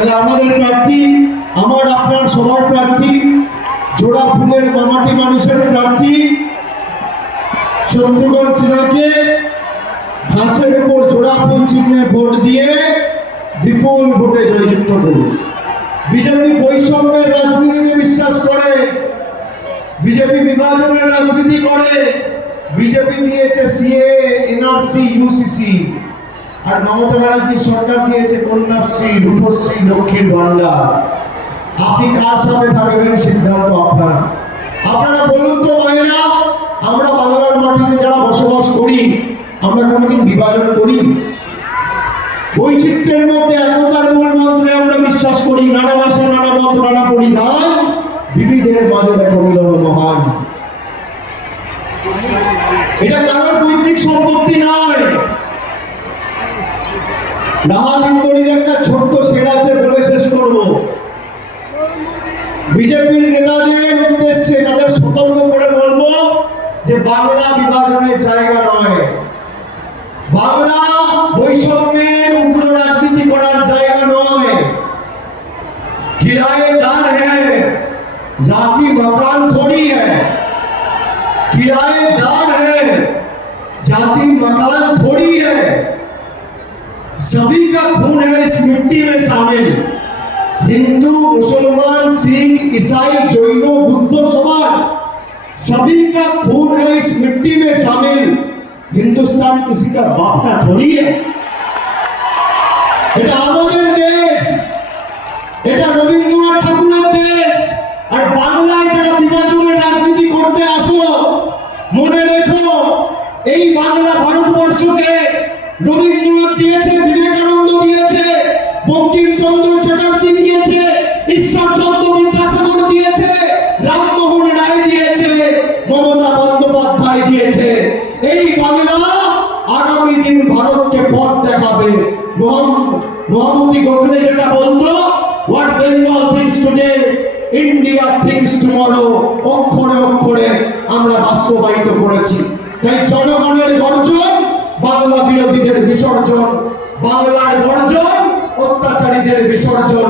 তাহলে আমাদের প্রার্থী, আমার, আপনার, সবার প্রার্থী, জোড়া ফুলের মামাটি মানুষের প্রার্থী, শত্রুঘ্ন সিনহাকে ঘাসের উপর জোড়া ফুল চিহ্নে ভোট দিয়ে বিপুল ভোটে জয়যুক্ত করুন। বিজেপি বৈষম্যের রাজনীতিতে বিশ্বাস করে, বিজেপি বিভাজনের রাজনীতি করে, বিজেপি দিয়েছে সিএ এনআরসি ইউসিসি আর মমতা ব্যানার্জি সরকার দিয়েছে কন্যাশ্রী, রূপশ্রী লক্ষ্মীর ভান্ডার আপনি কার সাথে থাকবেন সিদ্ধান্ত আপনার? আপনারা বলুন তো, মায়েরা, আমরা বাংলার মাটিতে যারা বসবাস করি, আমরা কোনোদিন বিভাজন করি? বৈচিত্র্যের মধ্যে একতার মূল মন্ত্রে আমরা বিশ্বাস করি, নানা ভাষা নানা মত, নানা পরিধান, বিবিধের মাঝে দেখো মিলন মহান। এটা কারোর পৈতৃক সম্পত্তি নয়। রাহাদিন্দরীর একটা ছোট্ট সেট আছে বলে শেষ করব বিজেপির নেতাদের উদ্দেশ্যে তাদের সতর্ক করে বলবো যে বাংলা বিভাজনের জায়গা নয় বাংলা বৈষম্যের উগ্র রাজনীতি করার জায়গা নয় किराए दार है जाति मकान थोड़ी है किराएदार है जाति मकान थोड़ी है सभी का खून है इस मिट्टी में शामिल हिंदू मुसलमान सिख ईसाई जैनो बुद्ध समाज सभी का खून है इस मिट्टी में शामिल हिंदुस्तान किसी का बाप का थोड़ी है এটা আমাদের দেশ এটা রবীন্দ্রনাথ ঠাকুরের দেশ আর বাংলায় যারা বিভাজনের রাজনীতি করতে আসো মনে রেখো এই বাংলা ভারতবর্ষকে রবীন্দ্রনাথ দিয়েছে মহামতি গোখলে যেটা বলতো what Bengal thinks today India thinks tomorrow অক্ষরে অক্ষরে আমরা বাস্তবায়িত করেছি। তাই জনগণের গর্জন, বাংলা বিরোধীদের বিসর্জন, বাংলার গর্জন, অত্যাচারীদের বিসর্জন,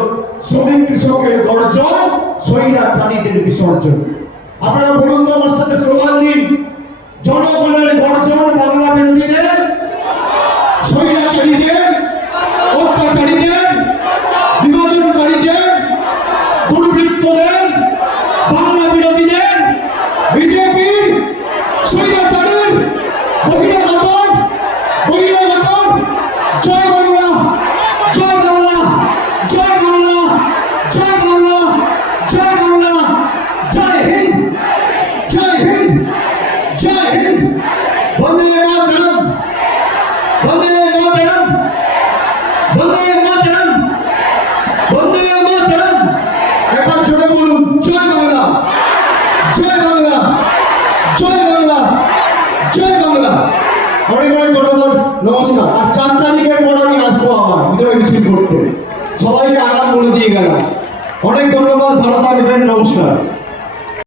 শ্রমিক কৃষকের গর্জন, স্বৈরাচারীদের বিসর্জন। আপনারা বলুন তো আমার সাথে স্লোগান দিন। জনগণের গর্জন বাংলা বিরোধীদের, স্বৈরাচারীদের জয় বাংলা জয় বাংলা জয় বাংলা জয় বাংলা জয় বাংলা জয় হিন্দ জয় হিন্দ জয় হিন্দ বন্দে মাতরম বন্দে মাতরম বন্দে মাতরম বন্দে মাতরম একবার জোরে বলুন জয় বাংলা জয় বাংলা জয় বাংলা জয় বাংলা অনেক অনেক নমস্কার। আর চার তারিখের পর আমি আসব আবার বিজয় মিছিল করতে। সবাইকে আগাম বলে দিয়ে গেলাম। অনেক ধন্যবাদ, ভালো থাকবেন, নমস্কার।